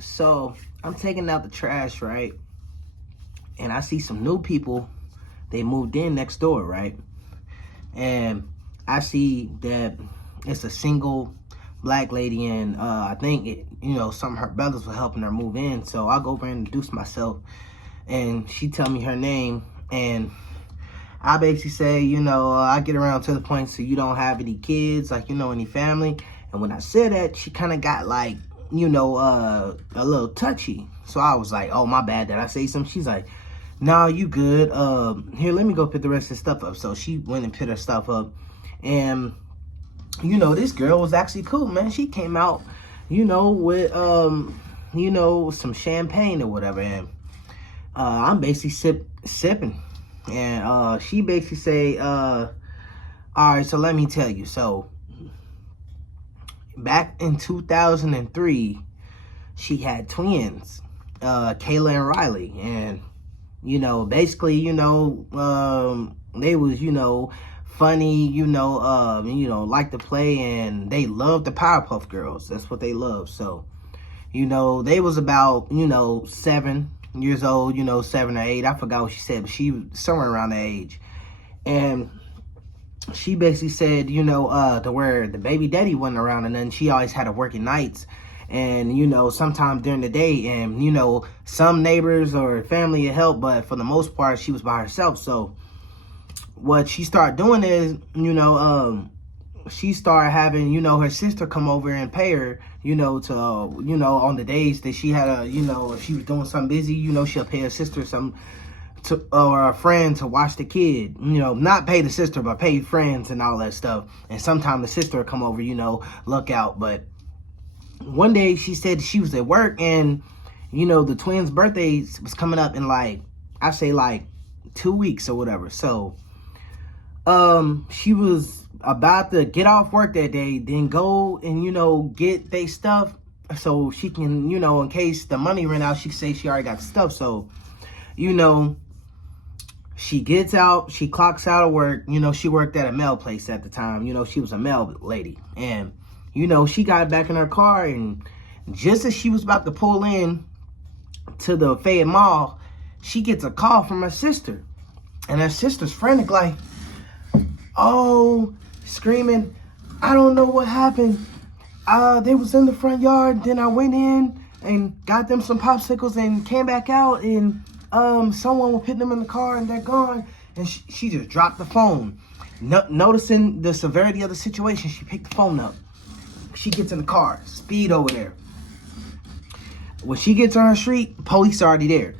So I'm taking out the trash, right? And I see some new people. They moved in next door, right? And I see that it's a single black lady, and I think some of her brothers were helping her move in. So I go over and introduce myself, and she tell me her name, and I basically say, I get around to the point, so you don't have any kids, like, any family. And when I said that, she kind of got like, a little touchy. So I was like, oh, my bad, did I say something? She's like, nah, you good. Here, let me go pick the rest of the stuff up. So she went and picked her stuff up. And, this girl was actually cool, man. She came out, with, some champagne or whatever. And I'm basically sipping. And she basically say, all right, so let me tell you. So back in 2003, she had twins, Kayla and Riley. And, basically, they was, funny, like to play, and they loved the Powerpuff Girls. That's what they loved. So, they was about, 7 years old, 7 or 8. I forgot what she said, but she was somewhere around that age. And she basically said, to where the baby daddy wasn't around, and then she always had to work at nights. And, sometimes during the day, and, some neighbors or family would help, but for the most part, she was by herself. So what she started doing is, she started having, her sister come over and pay her, to, on the days that she had if she was doing something busy, she'll pay her sister some or a friend to watch the kid, not pay the sister, but pay friends and all that stuff. And sometimes the sister would come over, look out. But one day she said she was at work, and, the twins' birthdays was coming up in like 2 weeks or whatever. So, she was about to get off work that day, then go and, get they stuff so she can, in case the money ran out, she can say she already got the stuff. So, she gets out, she clocks out of work. She worked at a mail place at the time. She was a mail lady. And, she got back in her car, and just as she was about to pull in to the Fayette Mall, she gets a call from her sister. And her sister's frantic, like, oh, screaming, I don't know what happened. They was in the front yard, then I went in and got them some popsicles and came back out, and someone was putting them in the car, and they're gone. And she just dropped the phone. Noticing the severity of the situation, she picked the phone up. She gets in the car, speed over there. When she gets on her street, police are already there.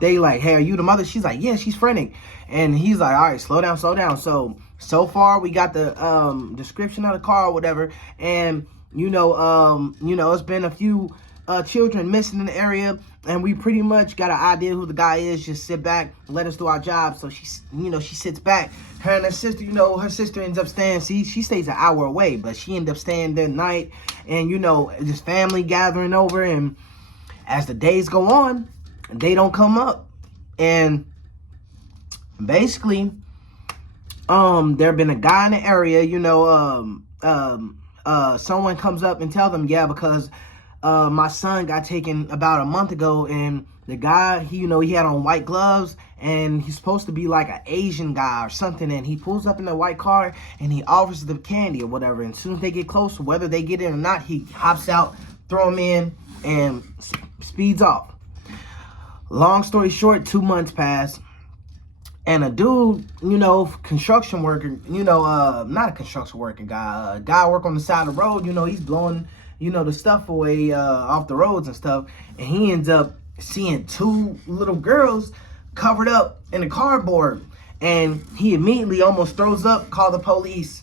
They like, hey, are you the mother? She's like, yeah, she's frantic. And he's like, all right, slow down. So far we got the description of the car or whatever. And, it's been a few children missing in the area, and we pretty much got an idea who the guy is. Just sit back, let us do our job. So she sits back. Her and her sister, her sister ends up staying. See, she stays an hour away, but she ended up staying that night. And, just family gathering over. And as the days go on, they don't come up. And basically, there been a guy in the area, someone comes up and tell them, yeah, because my son got taken about a month ago, and the guy, he had on white gloves, and he's supposed to be like an Asian guy or something, and he pulls up in the white car, and he offers the candy or whatever, and as soon as they get close, whether they get in or not, he hops out, throw him in, and speeds off. Long story short, 2 months pass, and a dude, construction worker, not a construction worker guy, a guy work on the side of the road, he's blowing, the stuff away off the roads and stuff. And he ends up seeing 2 little girls covered up in a cardboard. And he immediately almost throws up, called the police.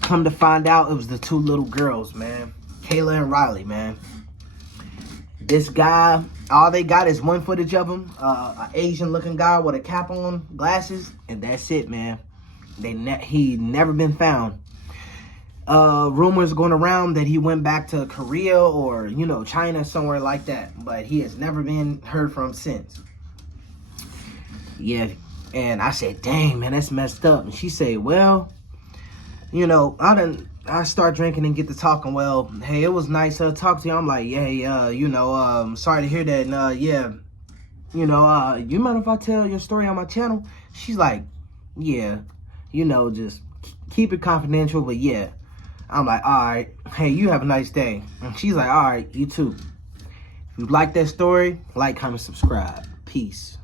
Come to find out, it was the 2 little girls, man. Kayla and Riley, man. This guy, all they got is one footage of him, an Asian-looking guy with a cap on, glasses, and that's it, man. He never been found. Rumors going around that he went back to Korea or, China, somewhere like that, but he has never been heard from since. Yeah, and I said, dang, man, that's messed up. And she said, well, I done I start drinking and get to talking. Well, hey, it was nice talking to you. I'm like, yeah, sorry to hear that. And yeah, you mind if I tell your story on my channel? She's like, yeah, just keep it confidential, but yeah. I'm like, all right, hey, you have a nice day. And she's like, all right, you too. If you like that story, like, comment, subscribe. Peace.